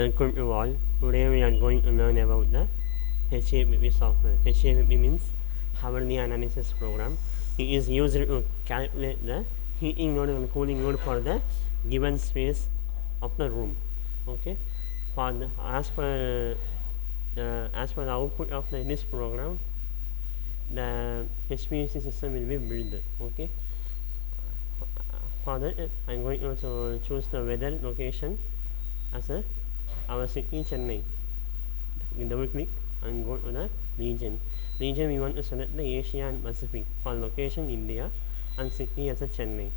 Welcome to all. Today we are going to learn about the HVAC software. HVAC means Harmony Analysis Program. It is used to calculate the heating load and cooling load for the given space of the room. Okay. For the, as per the output of this program, the HVAC system will be built. Okay. For that, I'm going to also choose the weather location as our city Chennai. Double click and go to the region. Region we want to select the Asia and Pacific. For location India and city as a Chennai.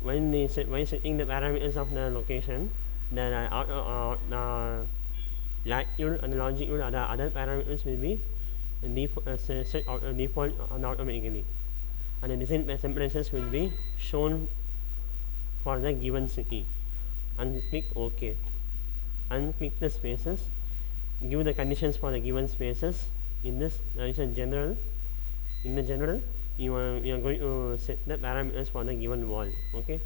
When setting the parameters of the location, the latitude and longitude and the other parameters will be set default automatically, and the design temperatures will be shown for the given city. And click OK. Unclick the spaces, give the conditions for the given spaces. In this there is a general. In the general, you are going to set the parameters for the given wall. Okay,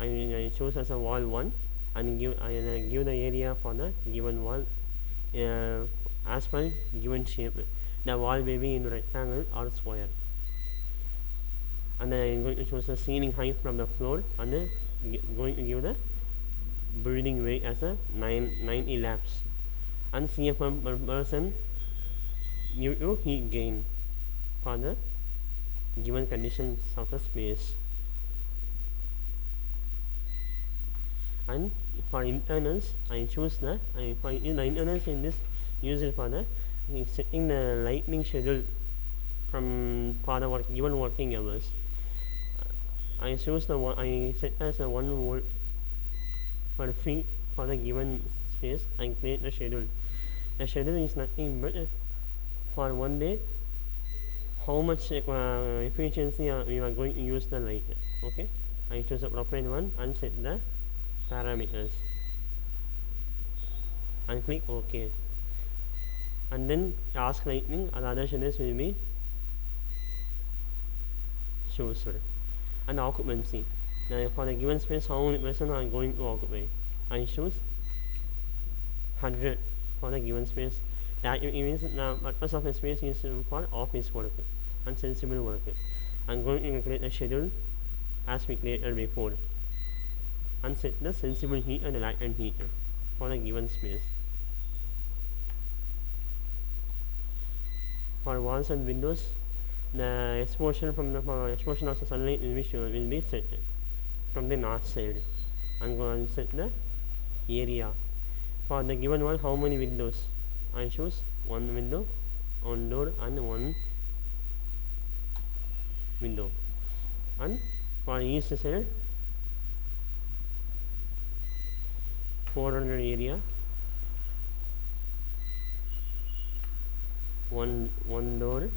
I choose as a wall 1 and give the area for the given wall as per given shape. The wall may be in rectangle or square, and then I am going to choose the ceiling height from the floor, and then going to give the building weight as a 90 laps, and CFM per person due to heat gain for the given conditions of the space. And for internals, I choose the for the internals in this user for the setting the lightning schedule from for the given working hours. I choose the one I set as a 1 volt per feet for the given space and create the schedule. The schedule is nothing but for one day how much efficiency we are going to use the light. Okay, I choose the propane one and set the parameters and click OK. And then task lightning and other schedules will be chosen. And occupancy. Now for the given space, how many persons are going to occupy? I choose 100 for the given space. That means the purpose of the space is for office work and sensible work. I'm going to create a schedule as we created before and set the sensible heat and the latent heat for the given space. For walls and windows, the exposure from the exposure of the sunlight will be set from the north side. I'm going to set the area for the given one. How many windows? I choose one window, one door, and one window. And for east side, 400 area, one door,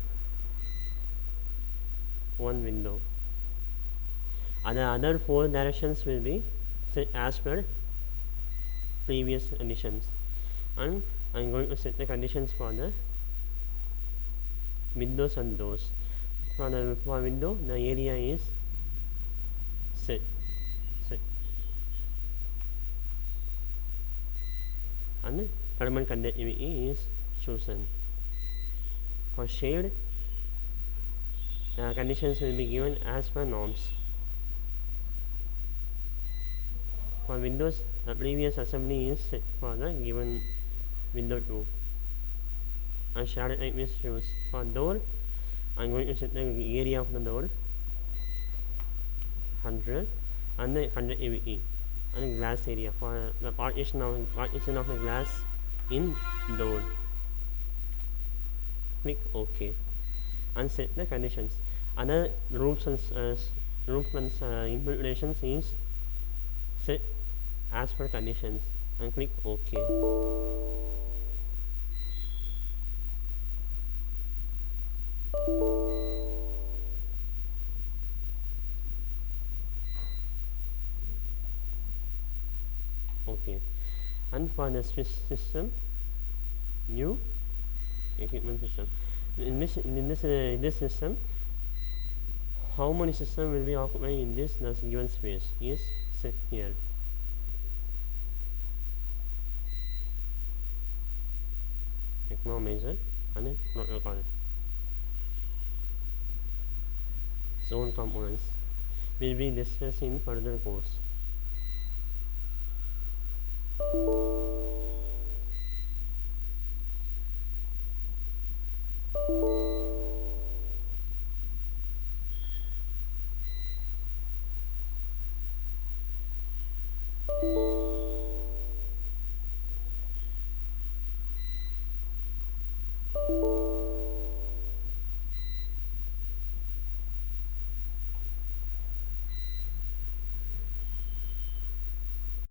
one window. And the other 4 directions will be set as per previous conditions. And I'm going to set the conditions for the windows and doors. For window, the area is set. And thermal conductivity is chosen. For shade, the conditions will be given as per norms. For windows, the previous assembly is set for the given window 2. And shaded type is choose. For door, I'm going to set the area of the door 100 and the 100 AVE and glass area for the partition of the glass in door. Click OK and set the conditions. Other roofs and input relations is set as per conditions and click OK. Okay, and for the switch system, new equipment system. In this system, how many system will be occupied in this given space is set here. no measured and not recorded. Zone components will be discussed in further course.